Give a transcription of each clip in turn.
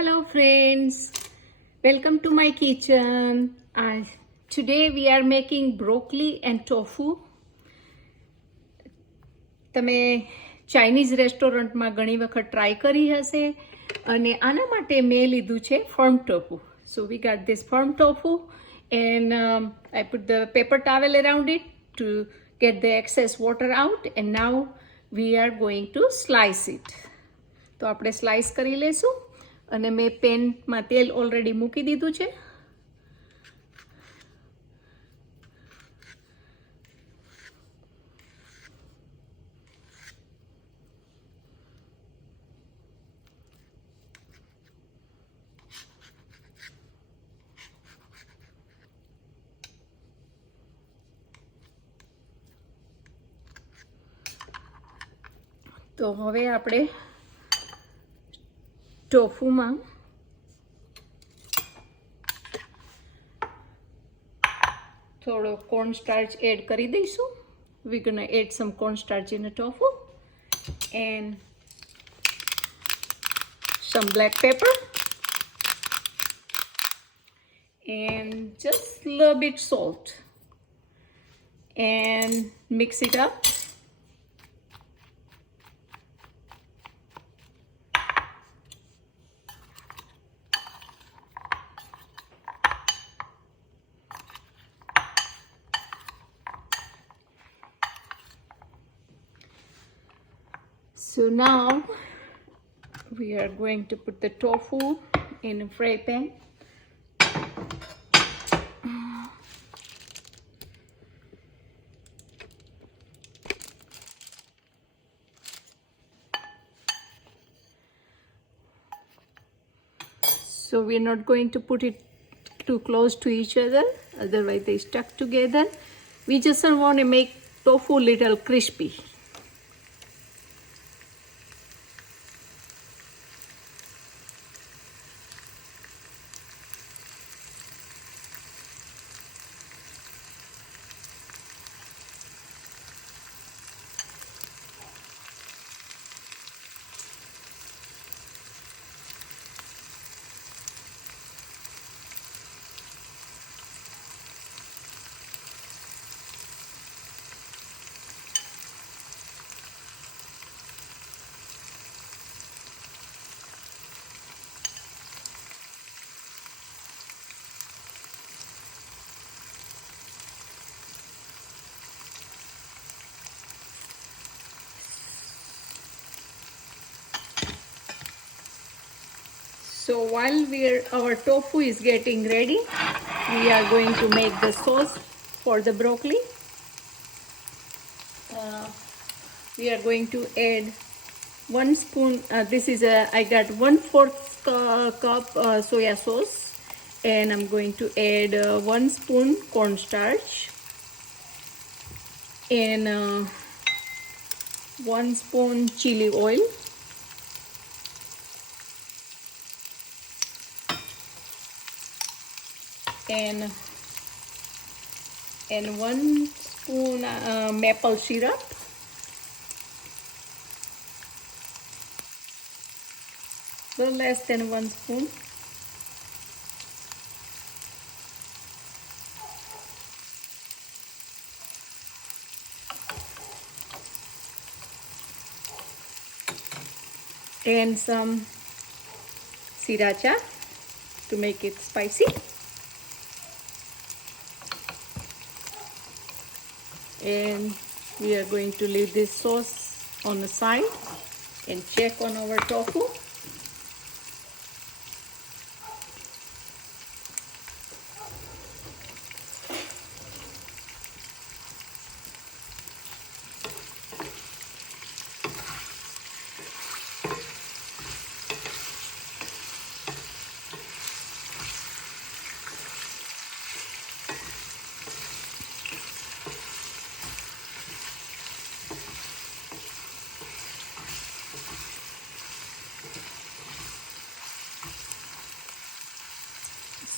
Hello friends, welcome to my kitchen. Today we are making broccoli and tofu. તમે Chinese રેસ્ટોરન્ટમાં ઘણી વખત try કરી હશે અને આના માટે મેં લીધું છે firm tofu. So we got this firm tofu and I put the paper towel around it to get the excess water out and now we are going to slice it. તો આપણે સ્લાઇસ કરી લેશું અને મેં પેનમાં તેલ already મૂકી દીધું છે. તો હવે આપણે ટોફુમાં થોડો cornstarch એડ કરી દઈશું. We're gonna add some cornstarch in the tofu and some black pepper and just a little bit salt and mix it up. So now we are going to put the tofu in a fry pan. So we're not going to put it too close to each other, otherwise they stuck together. We just want to make tofu little crispy. So while our tofu is getting ready, we are going to make the sauce for the broccoli. We are going to add 1 spoon. I got 1/4 cup soya sauce, and I'm going to add 1 spoon cornstarch and 1 spoon chili oil. And 1 spoon maple syrup, so less than 1 spoon, and some sriracha to make it spicy. And we are going to leave this sauce on the side and check on our tofu.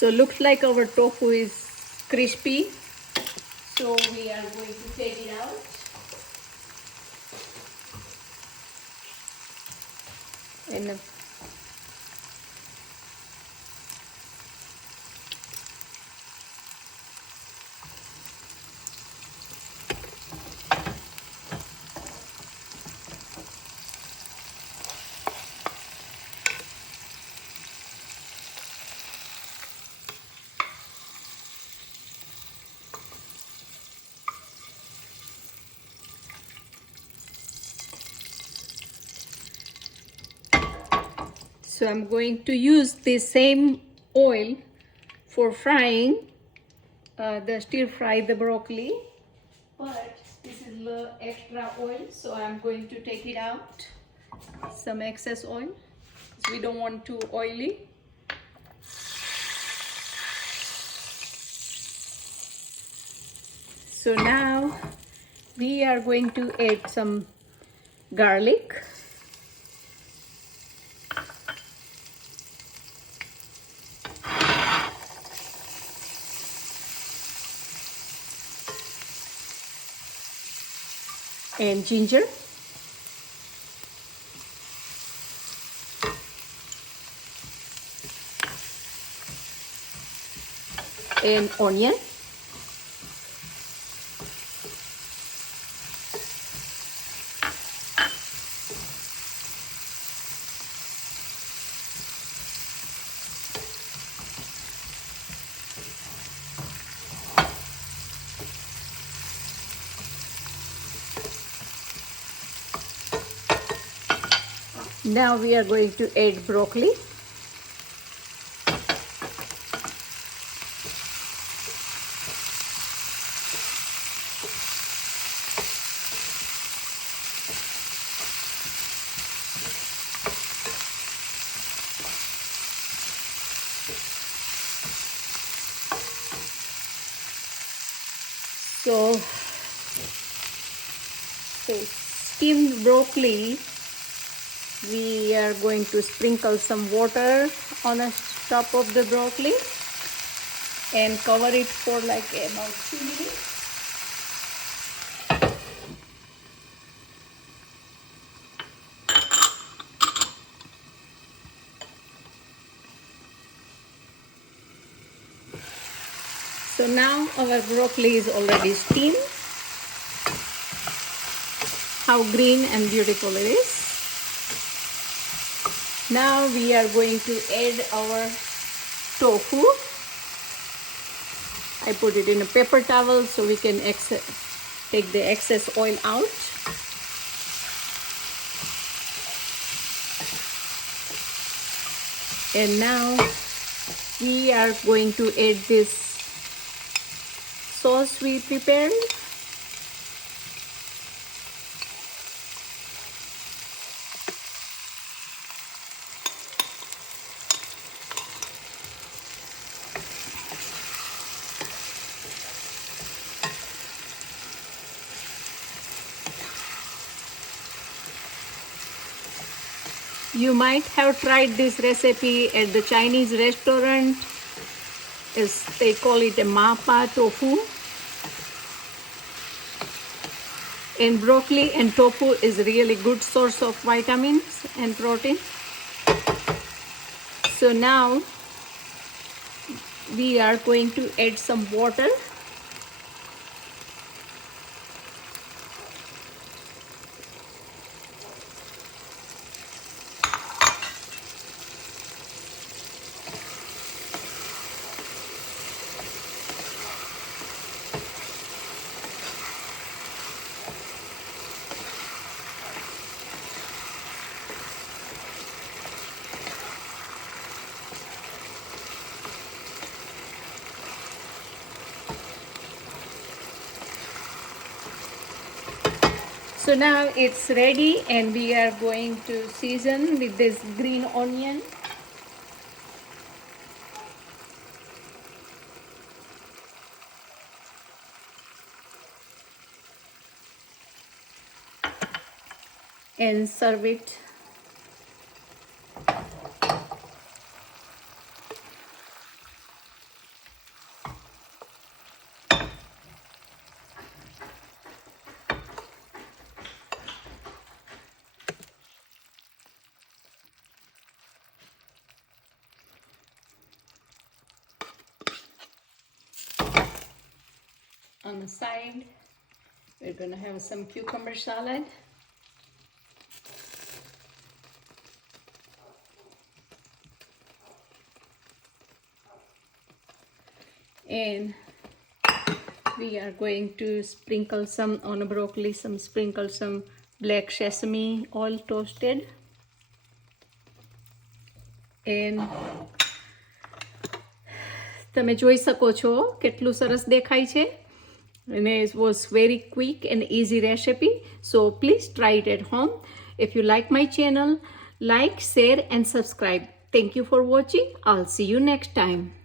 So looks like our tofu is crispy. So we are going to take it out. And So I'm going to use the same oil for frying stir fry the broccoli, but this is the extra oil, so I'm going to take it out, some excess oil, because we don't want too oily. So now we are going to add some garlic. And ginger. And onion. Now we are going to add broccoli. So steamed broccoli, we are going to sprinkle some water on the top of the broccoli and cover it for like about 2 minutes. So now our broccoli is already steamed. How green and beautiful it is. Now we are going to add our tofu. I put it in a paper towel so we can take the excess oil out. And now we are going to add this sauce we prepared. You might have tried this recipe at the Chinese restaurant. They call it a mapa tofu. And broccoli and tofu is a really good source of vitamins and protein. So now we are going to add some water. So now it's ready and we are going to season with this green onion. And serve it. On the side, we're going to have some cucumber salad. And we are going to sprinkle some on a broccoli, sprinkle some black sesame oil toasted. And તમે જોઈ શકો છો કેટલું સરસ દેખાય છે. And it was very quick and easy recipe. So please try it at home. If you like my channel, like, share and subscribe. Thank you for watching. I'll see you next time.